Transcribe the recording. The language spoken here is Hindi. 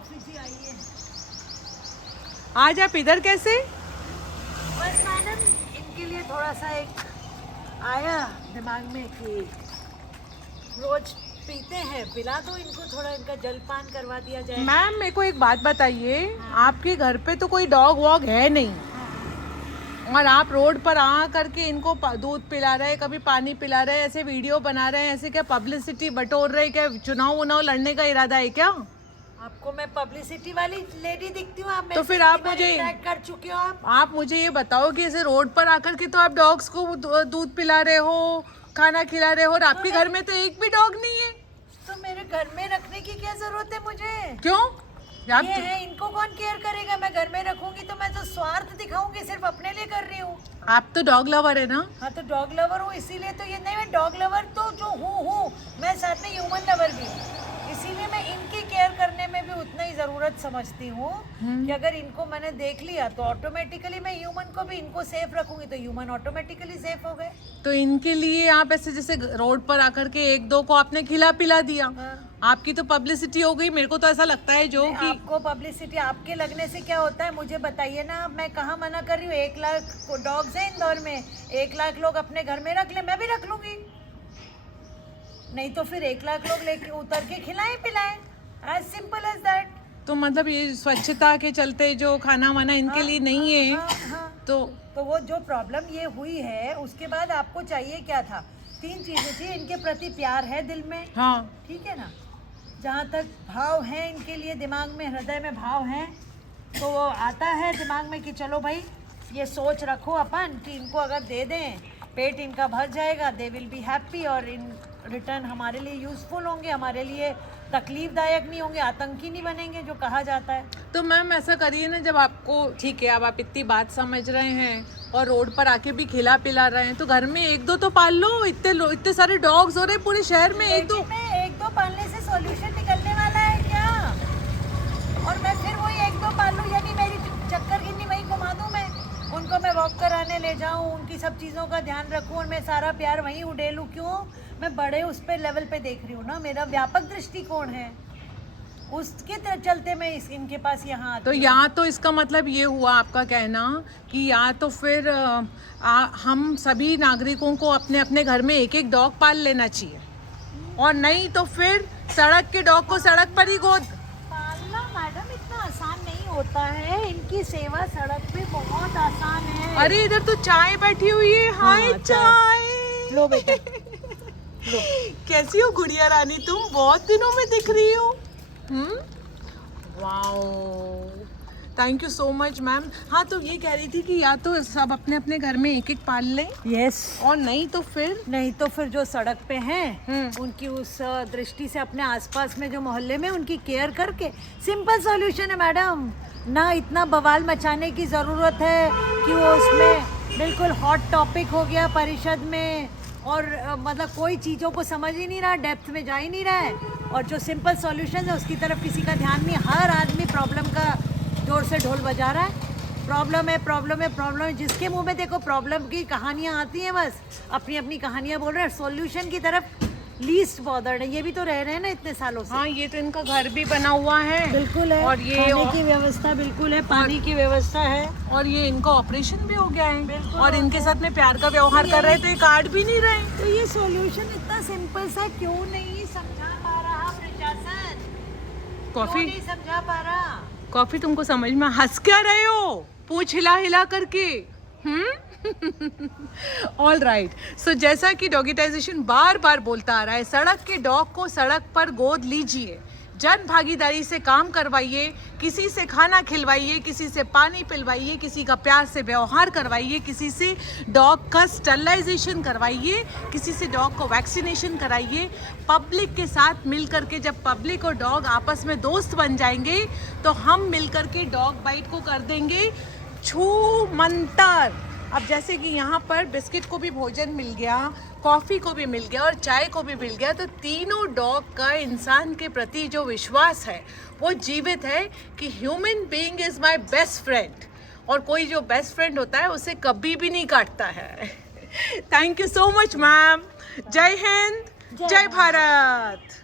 कॉफी जी आई है। आज आप इधर कैसे? बस मैडम इनके लिए थोड़ा सा एक आया दिमाग में कि रोज पीते हैं, पिला दो इनको, थोड़ा इनका जलपान करवा दिया जाए। मैम मेरे को एक बात बताइए, आपके घर पे तो कोई डॉग वॉग है नहीं और आप रोड पर आ करके इनको दूध पिला रहे, कभी पानी पिला रहे, ऐसे वीडियो बना रहे हैं, ऐसे क्या पब्लिसिटी बटोर रहे, क्या चुनाव उनाव लड़ने का इरादा है क्या? आपको मैं पब्लिसिटी वाली लेडी दिखती हूँ? आप तो फिर आप मुझे कर चुके हो। आप मुझे ये बताओ कि ऐसे रोड पर आकर के तो आप डॉग्स को दूध पिला रहे हो, खाना खिला रहे हो और आपके घर में तो एक भी डॉग नहीं है। तो मेरे घर में रखने की क्या जरूरत है मुझे? क्यों? ये है, इनको कौन केयर करेगा? मैं घर में रखूंगी तो मैं तो स्वार्थ दिखाऊंगी, सिर्फ अपने लिए कर रही हूँ। आप तो डॉग लवर है ना? हाँ तो डॉग लवर हूँ, इसीलिए तो ये नहीं, मैं डॉग लवर तो जो हूँ मैं साथ में ह्यूमन लवर भी हूँ, इसीलिए मैं इनकी केयर करने में भी उतना ही जरूरत समझती हूँ कि अगर इनको मैंने देख लिया तो ऑटोमेटिकली मैं ह्यूमन को भी, इनको सेफ रखूंगी तो ह्यूमन ऑटोमेटिकली सेफ हो गए। तो इनके लिए आप ऐसे जैसे रोड पर आकर के एक दो को आपने खिला पिला दिया, आपकी तो पब्लिसिटी हो गई। मेरे को तो ऐसा लगता है जो कि आपको पब्लिसिटी आपके लगने से क्या होता है मुझे बताइए ना। मैं कहाँ मना कर रही हूँ? 1 लाख डॉग्स है इंदौर में, 1 लाख लोग अपने घर में रख ले, मैं भी रख लूंगी। नहीं तो फिर 1 लाख लोग लेके उतर के खिलाएं पिलाएं, एज सिंपल एज दैट। तो मतलब ये स्वच्छता के चलते जो खाना वाना इनके लिए नहीं है, तो वो जो प्रॉब्लम ये हुई है उसके बाद आपको चाहिए क्या था? 3 चीजें थी। इनके प्रति प्यार है दिल में, हाँ ठीक है ना, जहाँ तक भाव है इनके लिए, दिमाग में हृदय में भाव है, तो वो आता है दिमाग में कि चलो भाई ये सोच रखो अपन कि इनको अगर दे दें पेट इनका भर जाएगा, दे विल बी हैप्पी, और इन रिटर्न हमारे लिए यूजफुल होंगे, हमारे लिए तकलीफदायक नहीं होंगे, आतंकी नहीं बनेंगे जो कहा जाता है। तो मैम ऐसा करिए ना, जब आपको ठीक है, अब आप इतनी बात समझ रहे हैं और रोड पर आके भी खिला पिला रहे हैं, तो घर में एक दो तो पाल लो। इतने सारे डॉग्स हो रहे हैं पूरे शहर में, एक दो पालने से सॉल्यूशन निकलने वाला है क्या? और मैं फिर वही 1-2 पालूं, यानी मेरी चक्कर गिन्नी वही घुमा दूं मैं, उनको मैं वॉक कराने ले जाऊं, उनकी सब चीज़ों का ध्यान रखूं और मैं सारा प्यार वहीं उड़ेलूं? क्यों? मैं बड़े उस पे लेवल पे देख रही हूँ ना, मेरा व्यापक दृष्टिकोण है, उसके चलते मैं इनके पास यहाँ आती तो यहाँ तो इसका मतलब ये हुआ आपका कहना कि या तो फिर हम सभी नागरिकों को अपने अपने घर में एक एक डॉग पाल लेना चाहिए, और नहीं तो फिर सड़क के डॉग को सड़क पर ही गोद पालना। मैडम इतना आसान नहीं होता है, इनकी सेवा सड़क पे बहुत आसान है। अरे इधर तो चाय बैठी हुई है। हाय चाय, लो बेटा लो। कैसी हो गुड़िया रानी, तुम बहुत दिनों में दिख रही हो। Wow, thank you so much ma'am. हाँ तो ये कह रही थी कि या तो सब अपने अपने घर में एक एक पाल लें, यस, और नहीं तो फिर जो सड़क पे हैं उनकी उस दृष्टि से अपने आसपास में जो मोहल्ले में उनकी केयर करके, सिंपल सॉल्यूशन है मैडम। ना इतना बवाल मचाने की ज़रूरत है कि वो उसमें बिल्कुल हॉट टॉपिक हो गया परिषद में, और मतलब कोई चीज़ों को समझ ही नहीं रहा, डेप्थ में जा ही नहीं रहा है, और जो सिंपल सॉल्यूशन है उसकी तरफ किसी का ध्यान नहीं। हर आदमी प्रॉब्लम का जोर से ढोल बजा रहा है, प्रॉब्लम है प्रॉब्लम है प्रॉब्लम है, जिसके मुंह में देखो प्रॉब्लम की कहानियाँ आती हैं, बस अपनी अपनी कहानियाँ बोल रहे हैं, सॉल्यूशन की तरफ लीस्ट बॉदर्ड है। ये भी तो रह रहे हैं ना इतने सालों से। हाँ ये तो इनका घर भी बना हुआ है, बिल्कुल है, और ये खाने की व्यवस्था बिल्कुल है, पानी की व्यवस्था है, और ये इनका ऑपरेशन भी हो गया है, बिल्कुल, और इनके साथ में प्यार का व्यवहार कर रहे थे, काट भी नहीं रहे। तो ये सॉल्यूशन इतना सिंपल सा क्यों नहीं समझा पा रहा प्रशासन? कॉफी नहीं समझा पा रहा। कॉफी तुमको समझ में, हंस क्या रहे हो पूछ हिला हिला करके? ऑल राइट, सो जैसा कि डॉगिटाइजेशन बार बार बोलता आ रहा है, सड़क के डॉग को सड़क पर गोद लीजिए, जन भागीदारी से काम करवाइए, किसी से खाना खिलवाइए, किसी से पानी पिलवाइए, किसी का प्यार से व्यवहार करवाइए, किसी से डॉग का स्टरलाइजेशन करवाइए, किसी से डॉग को वैक्सीनेशन कराइए। पब्लिक के साथ मिल करके जब पब्लिक और डॉग आपस में दोस्त बन जाएंगे तो हम मिल करके डॉग बाइट को कर देंगे छू मंतर। अब जैसे कि यहाँ पर बिस्किट को भी भोजन मिल गया, कॉफ़ी को भी मिल गया और चाय को भी मिल गया, तो तीनों डॉग का इंसान के प्रति जो विश्वास है वो जीवित है कि human being is my best friend, और कोई जो बेस्ट फ्रेंड होता है उसे कभी भी नहीं काटता है। Thank you so much ma'am. जय हिंद, जय भारत।